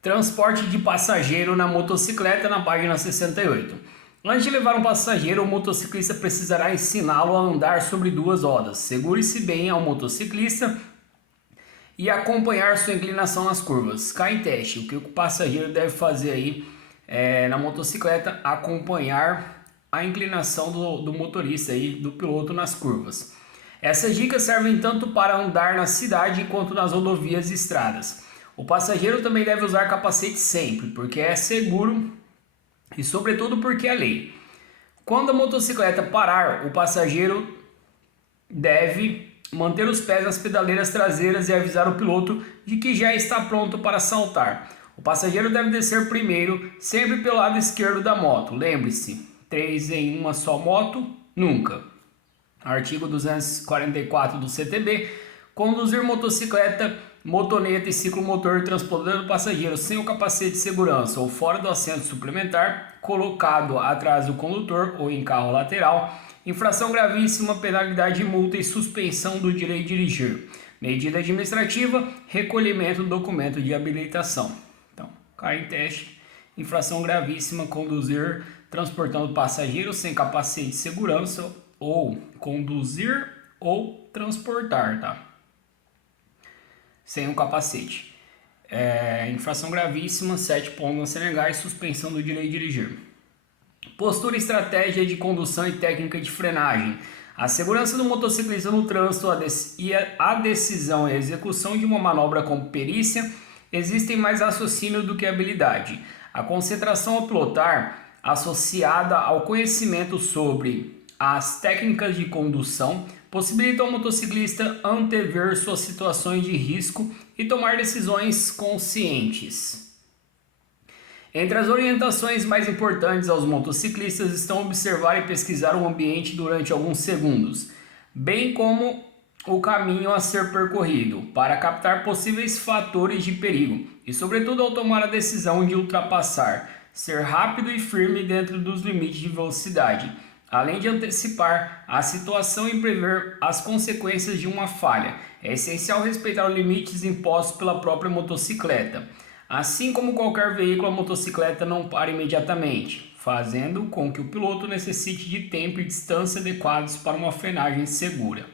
Transporte de passageiro na motocicleta na página 68. Antes de levar um passageiro, o motociclista precisará ensiná-lo a andar sobre duas rodas. Segure-se bem ao motociclista e acompanhar sua inclinação nas curvas. Cai em teste. O que o passageiro deve fazer aí na motocicleta? Acompanhar a inclinação do motorista aí, do piloto nas curvas. Essas dicas servem tanto para andar na cidade quanto nas rodovias e estradas. O passageiro também deve usar capacete sempre, porque é seguro e sobretudo porque é lei. Quando a motocicleta parar, o passageiro deve manter os pés nas pedaleiras traseiras e avisar o piloto de que já está pronto para saltar. O passageiro deve descer primeiro, sempre pelo lado esquerdo da moto. Lembre-se, 3 em uma só moto, nunca. Artigo 244 do CTB. Conduzir motocicleta, motoneta e ciclomotor transportando passageiros sem o capacete de segurança ou fora do assento suplementar, colocado atrás do condutor ou em carro lateral, infração gravíssima, penalidade de multa e suspensão do direito de dirigir. Medida administrativa, recolhimento do documento de habilitação. Então, cai em teste, infração gravíssima, conduzir transportando passageiros sem capacete de segurança ou conduzir ou transportar, tá? Sem um capacete. Infração gravíssima, 7 pontos a ser negais, suspensão do direito de dirigir. Postura, estratégia de condução e técnica de frenagem. A segurança do motociclista no trânsito e a decisão e a execução de uma manobra com perícia existem mais raciocínio do que habilidade. A concentração ao pilotar, associada ao conhecimento sobre as técnicas de condução, possibilita ao motociclista antever suas situações de risco e tomar decisões conscientes. Entre as orientações mais importantes aos motociclistas estão observar e pesquisar o ambiente durante alguns segundos, bem como o caminho a ser percorrido, para captar possíveis fatores de perigo e, sobretudo, ao tomar a decisão de ultrapassar, ser rápido e firme dentro dos limites de velocidade, além de antecipar a situação e prever as consequências de uma falha. É essencial respeitar os limites impostos pela própria motocicleta. Assim como qualquer veículo, a motocicleta não para imediatamente, fazendo com que o piloto necessite de tempo e distância adequados para uma frenagem segura.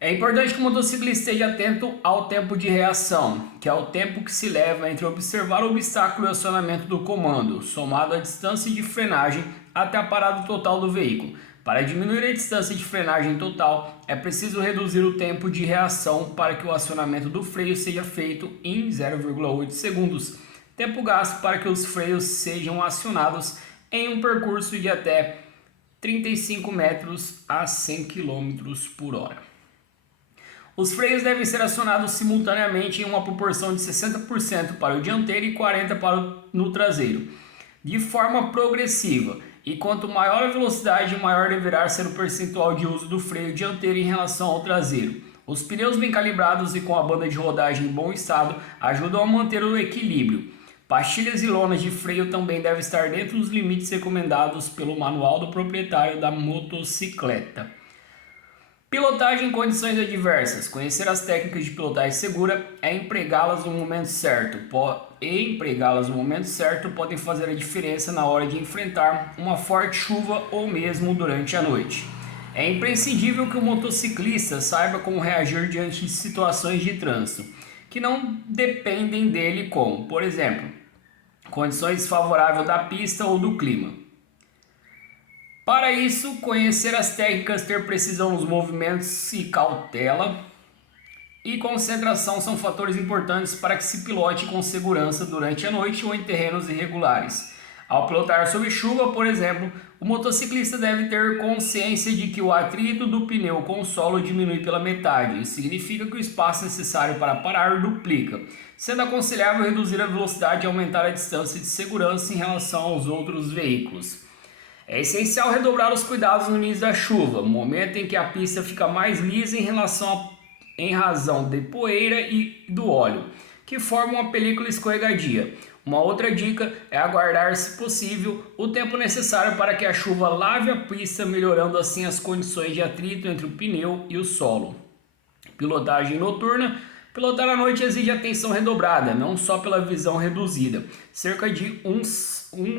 É importante que o motociclista esteja atento ao tempo de reação, que é o tempo que se leva entre observar o obstáculo e o acionamento do comando, somado à distância de frenagem até a parada total do veículo. Para diminuir a distância de frenagem total, é preciso reduzir o tempo de reação para que o acionamento do freio seja feito em 0,8 segundos. Tempo gasto para que os freios sejam acionados em um percurso de até 35 metros a 100 km por hora. Os freios devem ser acionados simultaneamente em uma proporção de 60% para o dianteiro e 40% no traseiro, de forma progressiva. E quanto maior a velocidade, maior deverá ser o percentual de uso do freio dianteiro em relação ao traseiro. Os pneus bem calibrados e com a banda de rodagem em bom estado ajudam a manter o equilíbrio. Pastilhas e lonas de freio também devem estar dentro dos limites recomendados pelo manual do proprietário da motocicleta. Pilotagem em condições adversas. Conhecer as técnicas de pilotagem segura é empregá-las no momento certo. Podem fazer a diferença na hora de enfrentar uma forte chuva ou mesmo durante a noite. É imprescindível que o motociclista saiba como reagir diante de situações de trânsito que não dependem dele, como, por exemplo, condições desfavoráveis da pista ou do clima. Para isso, conhecer as técnicas, ter precisão nos movimentos e cautela e concentração são fatores importantes para que se pilote com segurança durante a noite ou em terrenos irregulares. Ao pilotar sob chuva, por exemplo, o motociclista deve ter consciência de que o atrito do pneu com o solo diminui pela metade. Isso significa que o espaço necessário para parar duplica, sendo aconselhável reduzir a velocidade e aumentar a distância de segurança em relação aos outros veículos. É essencial redobrar os cuidados no início da chuva, momento em que a pista fica mais lisa em razão de poeira e do óleo, que formam uma película escorregadia. Uma outra dica é aguardar, se possível, o tempo necessário para que a chuva lave a pista, melhorando assim as condições de atrito entre o pneu e o solo. Pilotagem noturna. Pilotar à noite exige atenção redobrada, não só pela visão reduzida, cerca de um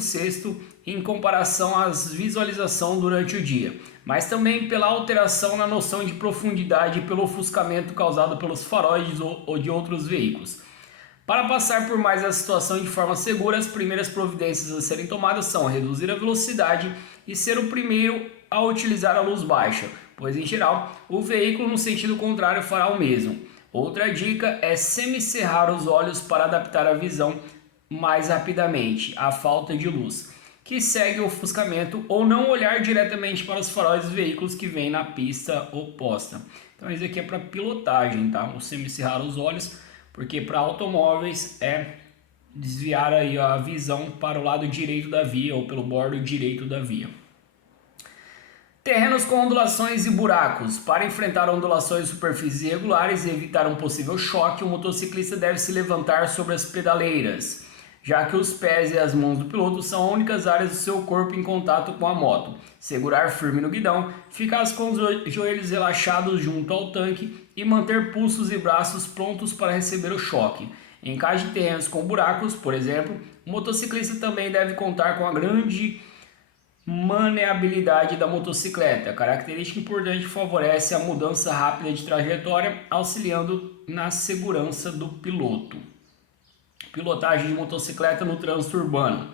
sexto em comparação às visualização durante o dia, mas também pela alteração na noção de profundidade e pelo ofuscamento causado pelos faróis ou de outros veículos. Para passar por mais a situação de forma segura, as primeiras providências a serem tomadas são reduzir a velocidade e ser o primeiro a utilizar a luz baixa, pois em geral o veículo no sentido contrário fará o mesmo. Outra dica é semicerrar os olhos para adaptar a visão mais rapidamente à falta de luz, que segue o ofuscamento, ou não olhar diretamente para os faróis dos veículos que vêm na pista oposta. Então isso aqui é para pilotagem, tá? O semicerrar os olhos, porque para automóveis é desviar aí a visão para o lado direito da via ou pelo bordo direito da via. Terrenos com ondulações e buracos. Para enfrentar ondulações de superfícies irregulares e evitar um possível choque, o motociclista deve se levantar sobre as pedaleiras, já que os pés e as mãos do piloto são as únicas áreas do seu corpo em contato com a moto. Segurar firme no guidão, ficar com os joelhos relaxados junto ao tanque e manter pulsos e braços prontos para receber o choque. Em caso de terrenos com buracos, por exemplo, o motociclista também deve contar com a grande maneabilidade da motocicleta, característica importante que favorece a mudança rápida de trajetória, auxiliando na segurança do piloto. Pilotagem de motocicleta no trânsito urbano.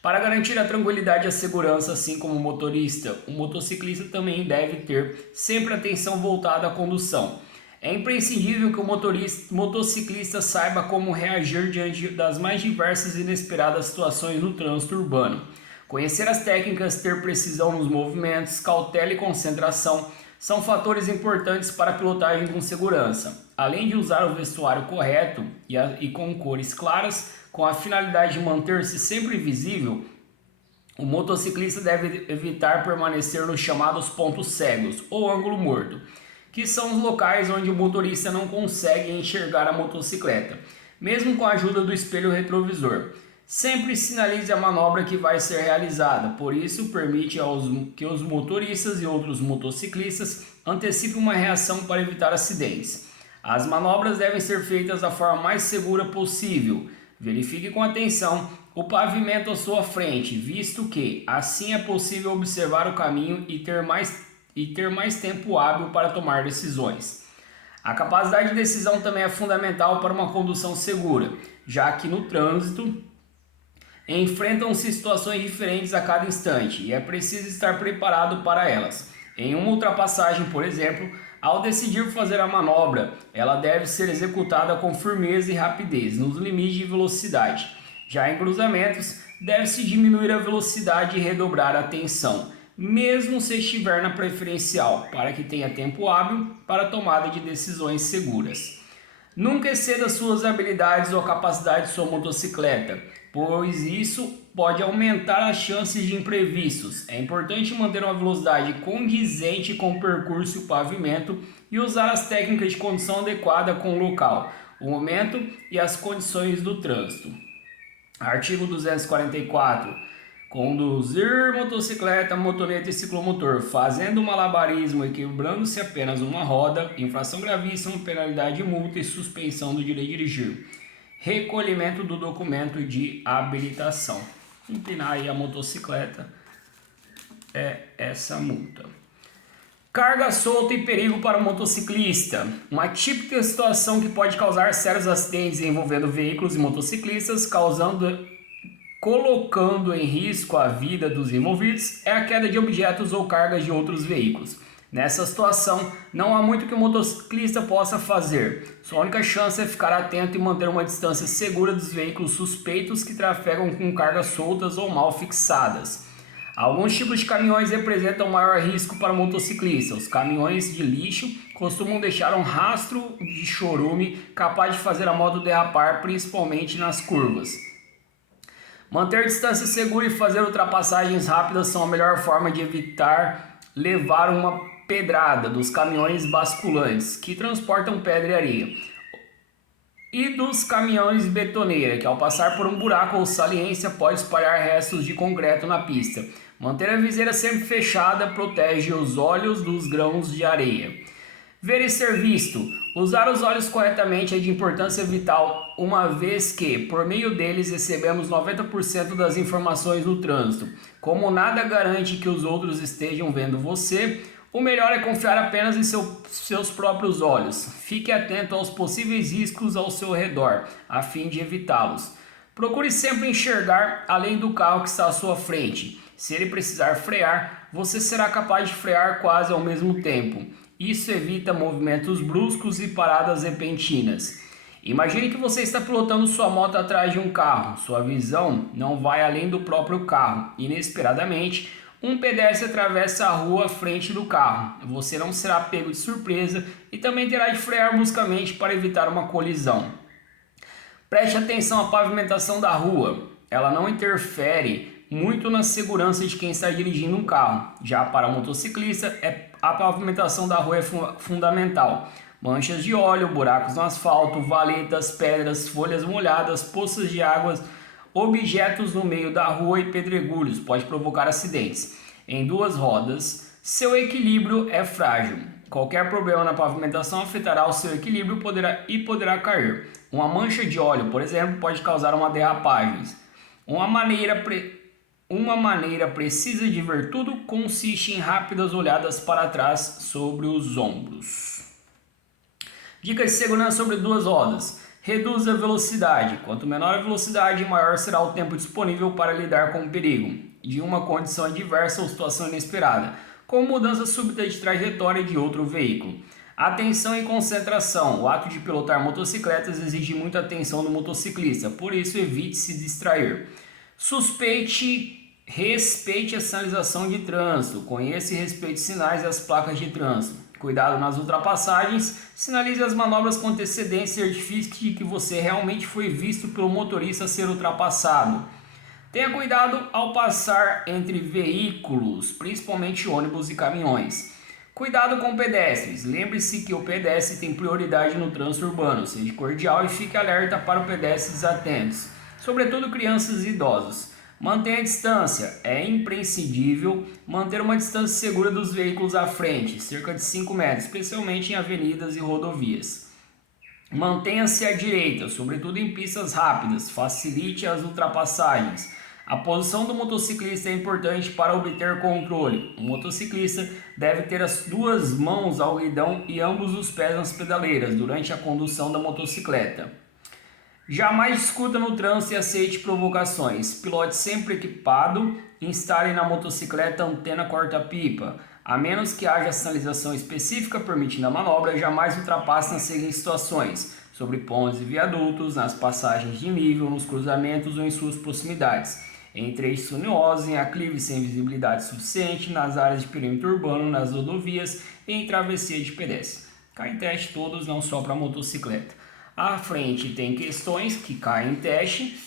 Para garantir a tranquilidade e a segurança, assim como o motorista, o motociclista também deve ter sempre atenção voltada à condução. É imprescindível que o motociclista saiba como reagir diante das mais diversas e inesperadas situações no trânsito urbano. Conhecer as técnicas, ter precisão nos movimentos, cautela e concentração são fatores importantes para a pilotagem com segurança. Além de usar o vestuário correto e com cores claras, com a finalidade de manter-se sempre visível, o motociclista deve evitar permanecer nos chamados pontos cegos ou ângulo morto, que são os locais onde o motorista não consegue enxergar a motocicleta, mesmo com a ajuda do espelho retrovisor. Sempre sinalize a manobra que vai ser realizada, por isso permite que os motoristas e outros motociclistas antecipem uma reação para evitar acidentes. As manobras devem ser feitas da forma mais segura possível. Verifique com atenção o pavimento à sua frente, visto que assim é possível observar o caminho e ter mais tempo hábil para tomar decisões. A capacidade de decisão também é fundamental para uma condução segura, já que no trânsito enfrentam-se situações diferentes a cada instante e é preciso estar preparado para elas. Em uma ultrapassagem, por exemplo, ao decidir fazer a manobra, ela deve ser executada com firmeza e rapidez, nos limites de velocidade. Já em cruzamentos, deve-se diminuir a velocidade e redobrar a atenção, mesmo se estiver na preferencial, para que tenha tempo hábil para a tomada de decisões seguras. Nunca exceda suas habilidades ou a capacidade de sua motocicleta, pois isso pode aumentar as chances de imprevistos. É importante manter uma velocidade condizente com o percurso e o pavimento e usar as técnicas de condução adequada com o local, o momento e as condições do trânsito. Artigo 244. Conduzir motocicleta, motoneta e ciclomotor fazendo malabarismo e quebrando-se apenas uma roda, infração gravíssima, penalidade de multa e suspensão do direito de dirigir. Recolhimento do documento de habilitação. Empinar aí a motocicleta é essa multa. Carga solta e perigo para o motociclista. Uma típica situação que pode causar sérios acidentes envolvendo veículos e motociclistas, colocando em risco a vida dos envolvidos, é a queda de objetos ou cargas de outros veículos. Nessa situação, não há muito que o motociclista possa fazer. Sua única chance é ficar atento e manter uma distância segura dos veículos suspeitos que trafegam com cargas soltas ou mal fixadas. Alguns tipos de caminhões representam maior risco para o motociclista. Os caminhões de lixo costumam deixar um rastro de chorume capaz de fazer a moto derrapar, principalmente nas curvas. Manter distância segura e fazer ultrapassagens rápidas são a melhor forma de evitar levar uma pedrada dos caminhões basculantes, que transportam pedra e areia, e dos caminhões betoneira, que ao passar por um buraco ou saliência pode espalhar restos de concreto na pista. Manter a viseira sempre fechada protege os olhos dos grãos de areia. Ver e ser visto. Usar os olhos corretamente é de importância vital, uma vez que, por meio deles, recebemos 90% das informações no trânsito. Como nada garante que os outros estejam vendo você, o melhor é confiar apenas em seus próprios olhos. Fique atento aos possíveis riscos ao seu redor, a fim de evitá-los. Procure sempre enxergar além do carro que está à sua frente. Se ele precisar frear, você será capaz de frear quase ao mesmo tempo. Isso evita movimentos bruscos e paradas repentinas. Imagine que você está pilotando sua moto atrás de um carro. Sua visão não vai além do próprio carro. Inesperadamente, um pedestre atravessa a rua à frente do carro. Você não será pego de surpresa e também terá de frear bruscamente para evitar uma colisão. Preste atenção à pavimentação da rua. Ela não interfere muito na segurança de quem está dirigindo um carro. Já para o motociclista, a pavimentação da rua é fundamental. Manchas de óleo, buracos no asfalto, valetas, pedras, folhas molhadas, poças de águas, objetos no meio da rua e pedregulhos pode provocar acidentes. Em duas rodas, seu equilíbrio é frágil. Qualquer problema na pavimentação afetará o seu equilíbrio e poderá cair. Uma mancha de óleo, por exemplo, pode causar uma derrapagem. Uma maneira precisa de ver tudo consiste em rápidas olhadas para trás sobre os ombros. Dicas de segurança sobre duas rodas. Reduza a velocidade. Quanto menor a velocidade, maior será o tempo disponível para lidar com o perigo de uma condição adversa ou situação inesperada, como mudança súbita de trajetória de outro veículo. Atenção e concentração. O ato de pilotar motocicletas exige muita atenção do motociclista, por isso evite se distrair. Respeite a sinalização de trânsito. Conheça e respeite os sinais e as placas de trânsito. Cuidado nas ultrapassagens. Sinalize as manobras com antecedência e certifique de que você realmente foi visto pelo motorista a ser ultrapassado. Tenha cuidado ao passar entre veículos, principalmente ônibus e caminhões. Cuidado com pedestres. Lembre-se que o pedestre tem prioridade no trânsito urbano. Seja cordial e fique alerta para os pedestres atentos, sobretudo crianças e idosos. Mantenha a distância. É imprescindível manter uma distância segura dos veículos à frente, cerca de 5 metros, especialmente em avenidas e rodovias. Mantenha-se à direita, sobretudo em pistas rápidas. Facilite as ultrapassagens. A posição do motociclista é importante para obter controle. O motociclista deve ter as duas mãos ao guidão e ambos os pés nas pedaleiras durante a condução da motocicleta. Jamais discuta no trânsito e aceite provocações. Pilote sempre equipado. Instale na motocicleta antena corta-pipa. A menos que haja sinalização específica permitindo a manobra, jamais ultrapasse nas seguintes situações: sobre pontes e viadutos, nas passagens de nível, nos cruzamentos ou em suas proximidades, em trechos sinuosos, em aclives sem visibilidade suficiente, nas áreas de perímetro urbano, nas rodovias e em travessia de pedestre. Cai em teste todos, não só para motocicleta. À frente tem questões que caem em teste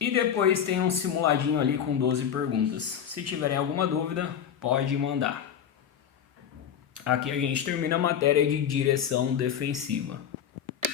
e depois tem um simuladinho ali com 12 perguntas. Se tiverem alguma dúvida, pode mandar. Aqui a gente termina a matéria de direção defensiva.